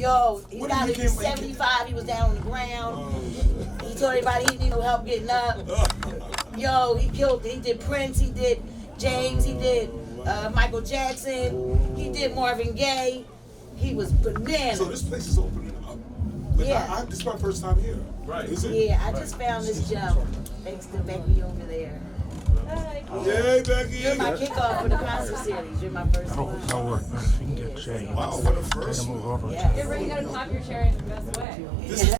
Yo, he got to be 75. He was down on the ground. He told everybody he didn't need no help getting up. Yo, he did Prince, he did James, he did Michael Jackson, he did Marvin Gaye. He was bananas. So this place is opening up. Like Yeah. This is my first time here. Right. Is it? Yeah, I just found this gem thanks to Becky over there. Hi. Yay, Becky. You're my kickoff for the concert series. You're my first one. That'll work. You can get Shay. Wow, what a first Move one. over. Yeah. You're ready to pop your cherry in the best way. This is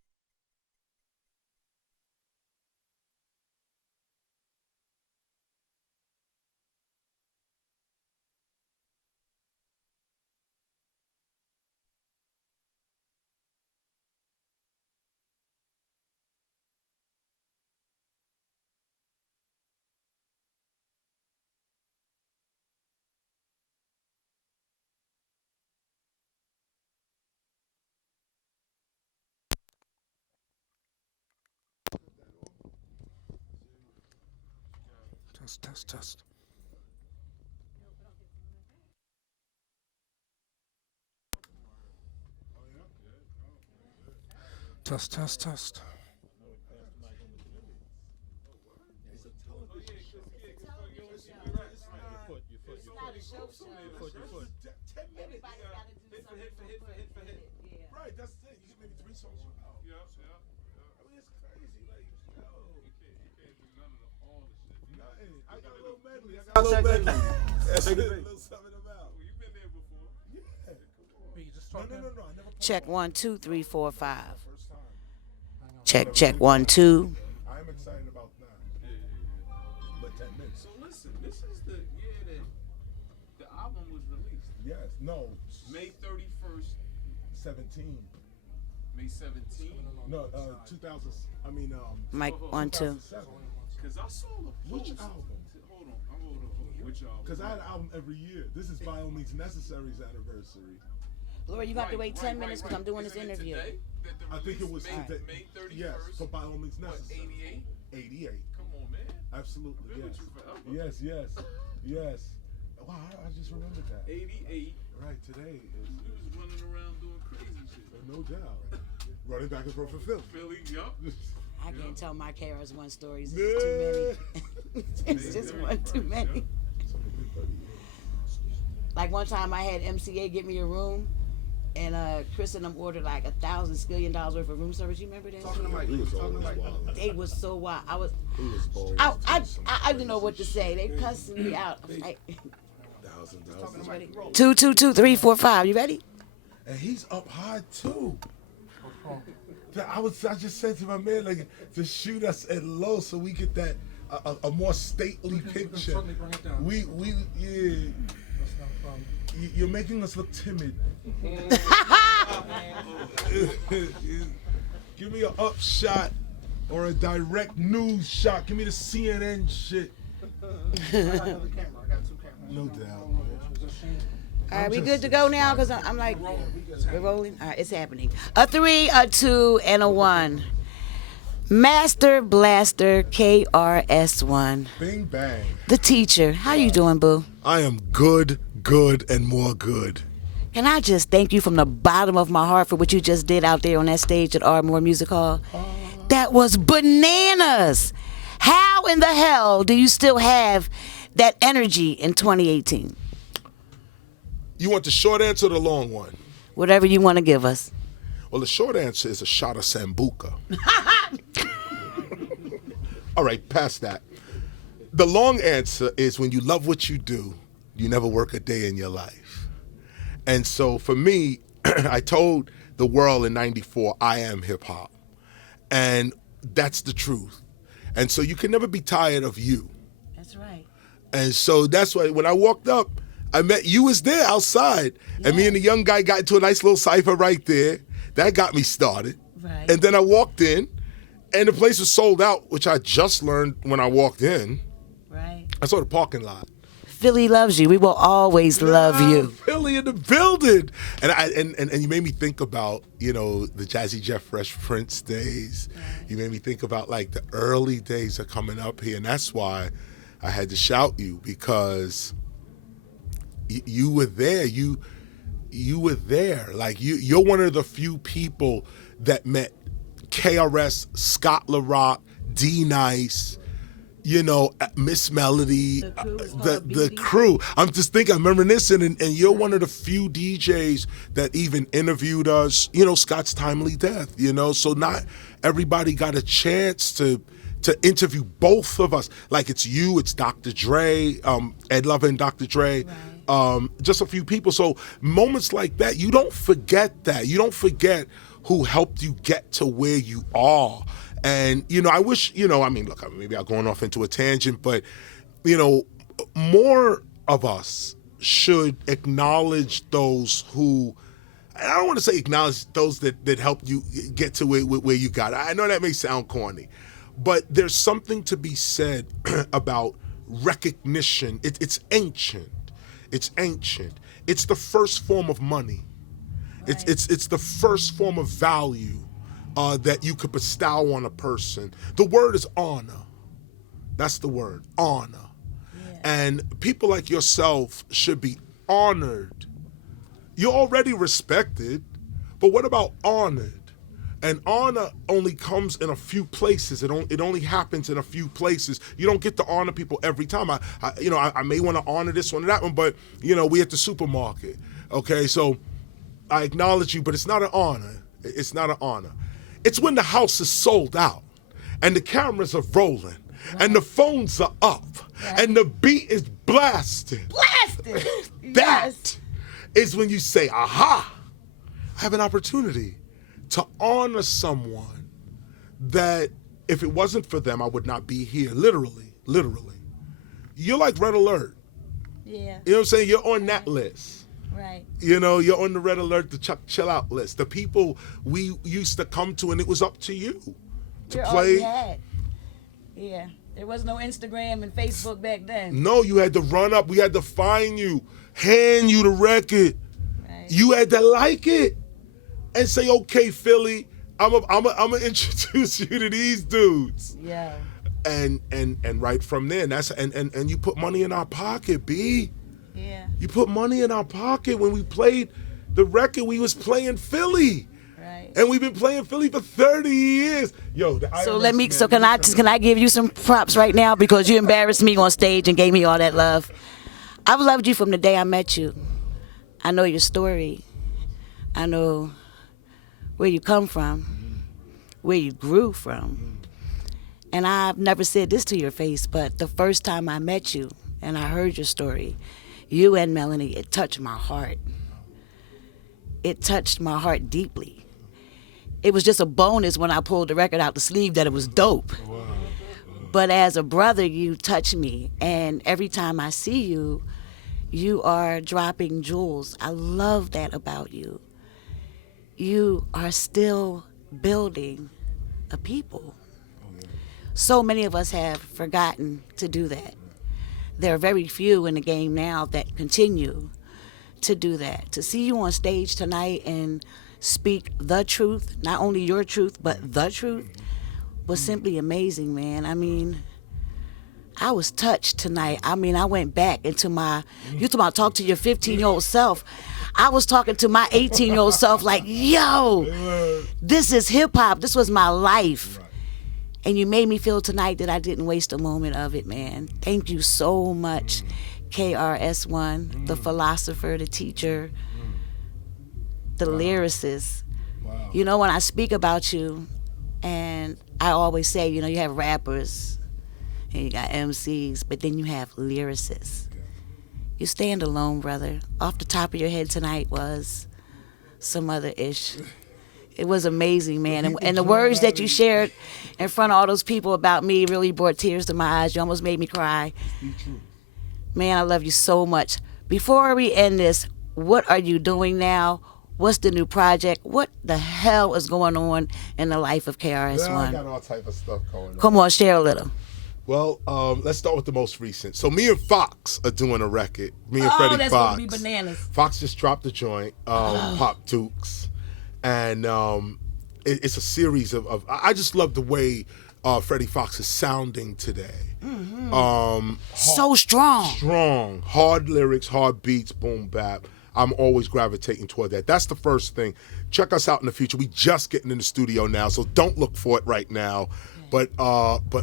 Test. Test. right. That's the thing. You can maybe 3 songs. Yeah. I mean, it's crazy. Like, yo. You can't do none of all the shit. Nothing. I got a little medley. That's a little something about. Well, you've been there before. Yeah. No. I never. Check 1, 2, 3, 4, 5. First time. Check 1, 2. I'm excited about that. But 10 minutes. So listen, this is the year that the album was released. Yes. No. May 31st, 17. May 17th. No. 2000. I mean. Mike, 1, 2. 2007. Cause I saw the Which post. album? Hold on. Which album? Because I had an album every year. This is By All Means Necessary's anniversary. Laura, you got to wait 10 minutes because I'm doing this Isn't it interview. today that the I think it was release today. May 31st. Yes, but By All Means What, Necessary. 88? 88. Come on, man. Absolutely, Been with yes. you forever. Yes. Wow, I just remembered that. 88. Right, today is We was running around doing crazy shit. no doubt. Running back and forth for Philly. Philly, yup. I can't tell my KRS-One stories. It's too many. It's just one too many. Like one time I had MCA get me a room, and Kris and them ordered like $1,000 skillion worth of room service. You remember that? He was always wild. They was so wild. He was always I didn't know what to say. They cussing me out. I'm like, thousand. 2, 2, 2, 3, 4, 5. You ready? And he's up high too. I just said to my man, like, to shoot us at low so we get that a more stately picture. Yeah. You're making us look timid. Give me an up shot or a direct news shot. Give me the CNN shit. No doubt. All right, we good to go now? Because I'm like, we're rolling? All right, it's happening. A 3, a 2, and a 1. Master Blaster KRS-One. Bing bang. The Teacher. How you doing, boo? I am good, and more good. Can I just thank you from the bottom of my heart for what you just did out there on that stage at Ardmore Music Hall? That was bananas. How in the hell do you still have that energy in 2018? You want the short answer or the long one? Whatever you want to give us. Well, the short answer is a shot of Sambuca. All right, past that. The long answer is when you love what you do, you never work a day in your life. And so for me, I told the world in '94, I am hip hop. And that's the truth. And so you can never be tired of you. That's right. And so that's why when I walked up, I met you was there outside. Yeah. And me and the young guy got into a nice little cipher right there. That got me started. Right. And then I walked in, and the place was sold out, which I just learned when I walked in. Right. I saw the parking lot. Philly loves you. We will always love you. Philly in the building. And you made me think about, you know, the Jazzy Jeff Fresh Prince days. Right. You made me think about like the early days of coming up here. And that's why I had to shout you, because you were there. you were there. Like you're one of the few people that met KRS, Scott LaRock, D Nice, you know, Miss Melody, the crew. I'm just thinking, I'm reminiscing, and you're one of the few DJs that even interviewed us, you know, Scott's timely death, you know, so not everybody got a chance to interview both of us. Like it's you, it's Dr. Dre, Ed Lover and Dr. Dre, just a few people. So moments like that, you don't forget that. You don't forget who helped you get to where you are. And, you know, I wish, you know, I mean, look, maybe I'm going off into a tangent, but, you know, more of us should acknowledge those who, I don't want to say acknowledge those that helped you get to where you got. I know that may sound corny, but there's something to be said about recognition. It's ancient. It's ancient. It's the first form of money. Right. It's the first form of value that you could bestow on a person. The word is honor. That's the word, honor. Yeah. And people like yourself should be honored. You're already respected, but what about honored? And honor only comes in a few places. It only happens in a few places. You don't get to honor people every time. I may want to honor this one or that one, but you know, we at the supermarket. Okay, so I acknowledge you, but it's not an honor. It's not an honor. It's when the house is sold out and the cameras are rolling and the phones are up and the beat is blasted. Blasted! That is when you say, aha, I have an opportunity to honor someone that if it wasn't for them, I would not be here. Literally. You're like Red Alert. Yeah. You know what I'm saying? You're on that list. Right. You know, you're on the Red Alert, the Chuck Chill Out list. The people we used to come to, and it was up to you to You're play. all you had. Yeah. There was no Instagram and Facebook back then. No, you had to run up. We had to find you, hand you the record. Right. You had to like it and say, okay, Philly, I'm gonna introduce you to these dudes. Yeah. And right from there, and you put money in our pocket, B. Yeah. You put money in our pocket. When we played the record, we was playing Philly. Right. And we've been playing Philly for 30 years. Yo, Can I give you some props right now because you embarrassed me on stage and gave me all that love. I've loved you from the day I met you. I know your story. I know where you come from, where you grew from. And I've never said this to your face, but the first time I met you and I heard your story, you and Melanie, it touched my heart. It touched my heart deeply. It was just a bonus when I pulled the record out the sleeve that it was dope. Wow. But as a brother, you touch me. And every time I see you, you are dropping jewels. I love that about you. You are still building a people. So many of us have forgotten to do that. There are very few in the game now that continue to do that. To see you on stage tonight and speak the truth, not only your truth, but the truth, was simply amazing, man. I mean, I was touched tonight. I mean, I went back into you talking about talk to your 15-year-old self. I was talking to my 18-year-old self like, yo, this is hip-hop. This was my life. And you made me feel tonight that I didn't waste a moment of it, man. Thank you so much, KRS-One, the philosopher, the teacher, the lyricist. Wow. You know, when I speak about you, and I always say, you know, you have rappers, and you got MCs, but then you have lyricists. You stand alone, brother. Off the top of your head tonight was some other ish. It was amazing, man. And the words that you shared in front of all those people about me really brought tears to my eyes. You almost made me cry. Man, I love you so much. Before we end this, what are you doing now? What's the new project? What the hell is going on in the life of KRS-One? I got all type of stuff going on. Come on, share a little. Well, let's start with the most recent. So me and Fox are doing a record. Me and Freddie that's Fox. Gonna be bananas. Fox just dropped a joint, Pop Dukes. And it's a series of I just love the way Freddie Fox is sounding today. Mm-hmm. So strong. Strong. Hard lyrics, hard beats, boom bap. I'm always gravitating toward that. That's the first thing. Check us out in the future. We just getting in the studio now, so don't look for it right now. But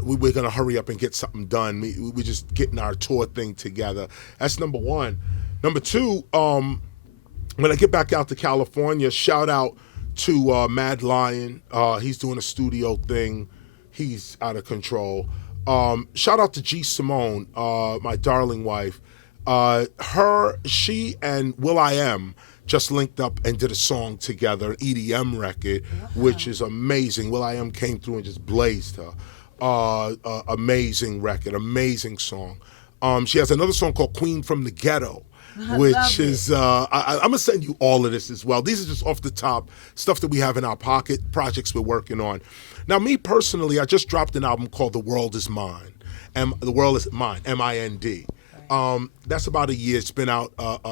we're gonna hurry up and get something done. We're just getting our tour thing together. That's number one. Number two, when I get back out to California, shout out to Mad Lion. He's doing a studio thing. He's out of control. Shout out to G Simone, my darling wife. She and Will.i.am just linked up and did a song together, an EDM record, which is amazing. Will.i.am came through and just blazed her. Amazing record, amazing song. She has another song called Queen from the Ghetto, which is, I'm going to send you all of this as well. These are just off the top, stuff that we have in our pocket, projects we're working on. Now, me personally, I just dropped an album called The World Is Mine. The World Is Mine, M-I-N-D. That's about a year. It's been out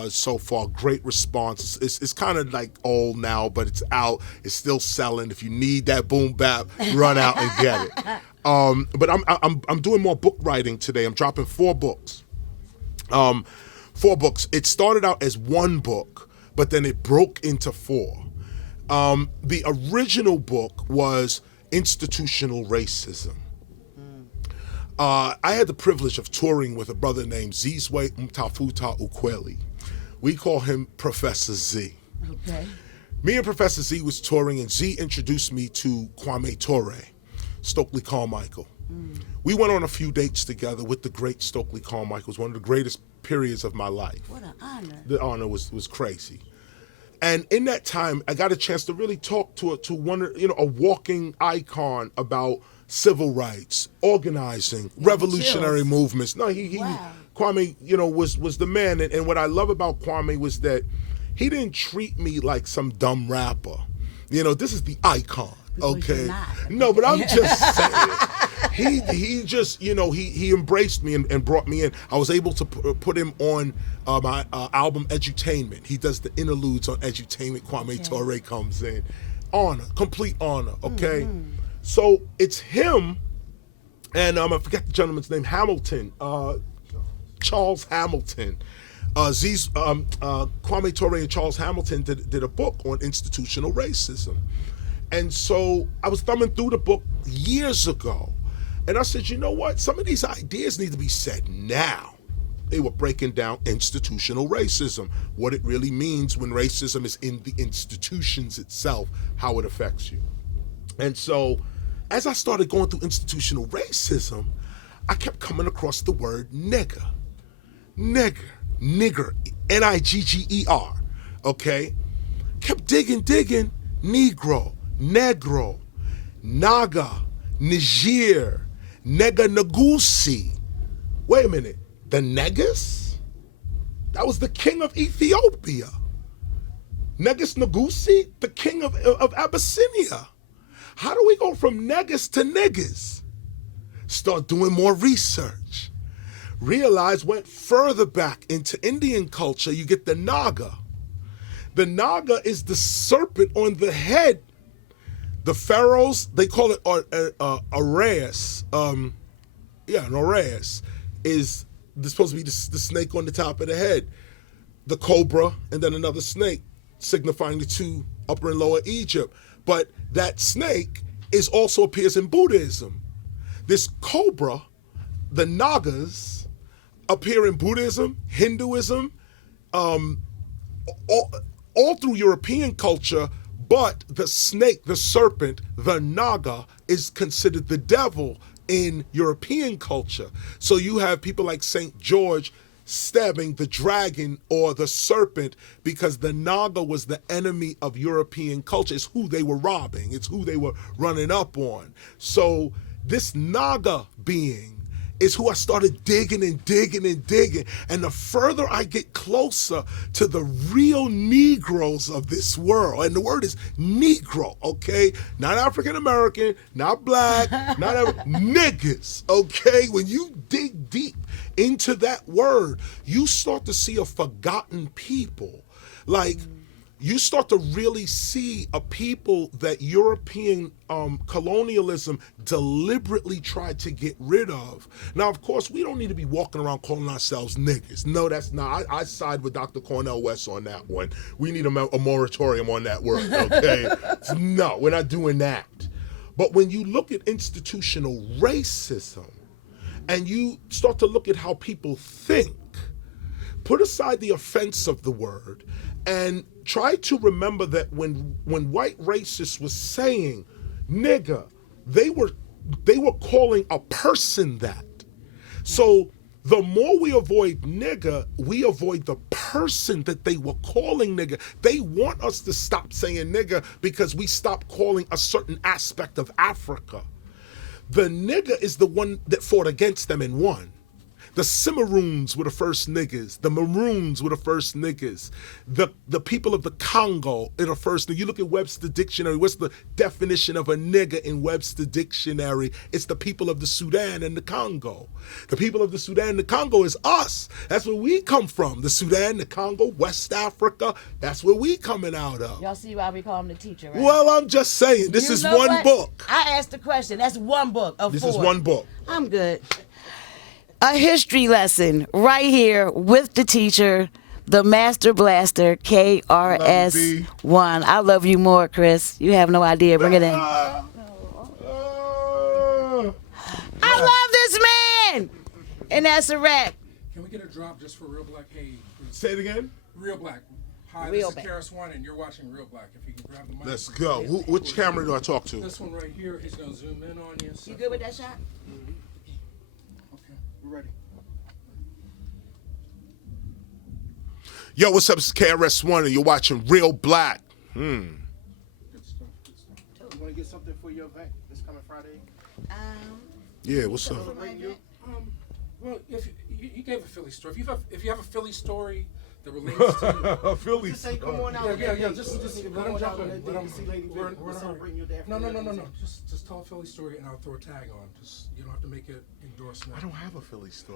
so far. Great response. It's kind of like old now, but it's out. It's still selling. If you need that boom bap, run out and get it. But I'm doing more book writing today. I'm dropping 4 books. 4 books. It started out as 1 book, but then it broke into 4. The original book was Institutional Racism. I had the privilege of touring with a brother named Zizwe Mtafuta Ukweli. We call him Professor Z. Okay. Me and Professor Z was touring, and Z introduced me to Kwame Ture, Stokely Carmichael. We went on a few dates together with the great Stokely Carmichael. It was one of the greatest periods of my life. What an honor. The honor was crazy. And in that time, I got a chance to really talk to one, a walking icon about civil rights, organizing, revolutionary movements. No, Kwame, was the man. And what I love about Kwame was that he didn't treat me like some dumb rapper. This is the icon. Okay. No, but I'm just saying. He just, he embraced me and brought me in. I was able to put him on my album Edutainment. He does the interludes on Edutainment. Kwame Ture comes in. Honor, complete honor, okay? Mm-hmm. So it's him, and I forget the gentleman's name, Hamilton, Charles Hamilton. Kwame Ture and Charles Hamilton did a book on institutional racism. And so I was thumbing through the book years ago, and I said, you know what? Some of these ideas need to be said now. They were breaking down institutional racism, what it really means when racism is in the institutions itself, how it affects you. And so as I started going through institutional racism, I kept coming across the word nigger, N-I-G-G-E-R, okay? Kept digging, Negro, Naga, Niger, Nega Nagusi. Wait a minute, the Negus? That was the king of Ethiopia. Negus Nagusi, the king of Abyssinia. How do we go from Negus to niggas? Start doing more research. Realize went further back into Indian culture, you get the Naga. The Naga is the serpent on the head. The pharaohs, they call it Araeus. An Araeus is supposed to be the snake on the top of the head. The cobra, and then another snake, signifying the 2 Upper and Lower Egypt. But that snake also appears in Buddhism. This cobra, the Nagas, appear in Buddhism, Hinduism, all through European culture, but the snake, the serpent, the Naga, is considered the devil in European culture. So you have people like St. George stabbing the dragon or the serpent because the Naga was the enemy of European culture. It's who they were robbing. It's who they were running up on. So this Naga being is who I started digging. And the further I get closer to the real Negroes of this world, and the word is Negro, okay? Not African American, not black, not niggas, okay? When you dig deep into that word, you start to see a forgotten people. Like, you start to really see a people that European colonialism deliberately tried to get rid of. Now, of course, we don't need to be walking around calling ourselves niggas. No, that's not. I side with Dr. Cornel West on that one. We need a moratorium on that word, okay? No, we're not doing that. But when you look at institutional racism and you start to look at how people think, put aside the offense of the word and try to remember that when white racists was saying nigga, they were calling a person that. So the more we avoid nigga, we avoid the person that they were calling nigga. They want us to stop saying nigga because we stop calling a certain aspect of Africa. The nigga is the one that fought against them and won. The Cimarroons were the first niggas. The Maroons were the first niggas. The people of the Congo are the first. You look at Webster Dictionary. What's the definition of a nigga in Webster Dictionary? It's the people of the Sudan and the Congo. The people of the Sudan and the Congo is us. That's where we come from. The Sudan, the Congo, West Africa. That's where we coming out of. Y'all see why we call him the teacher, right? Well, I'm just saying. This is one what? book. I asked the question. That's one book of This four. is one book. I'm good. A history lesson right here with the teacher, the Master Blaster, KRS-One. I love you more, Kris. You have no idea. Bring it in. I love this man. And that's a wrap. Can we get a drop just for Real Black? Hey, Say it again. Real Black. Hi, Real this is Black. KRS-One, and you're watching Real Black. If you can grab the mic. Let's go. Which camera do I talk to? This one right here, he's going to zoom in on you. You good with that shot? Okay, we're ready. Yo, what's up? It's KRS-One, and you're watching Real Black. Good stuff, good stuff. You want to get something for your event this coming Friday? Yeah, what's up? Well, if you gave a Philly story. If you have a Philly story that relates to Philly. Just say, come on out. yeah. Just let him jump in. Let Let him. him see Lady We're Vicky. in a hurry. Celebrating your dad. No. Just tell a Philly story, and I'll throw a tag on. Just you don't have to make it endorsement. I don't have a Philly story.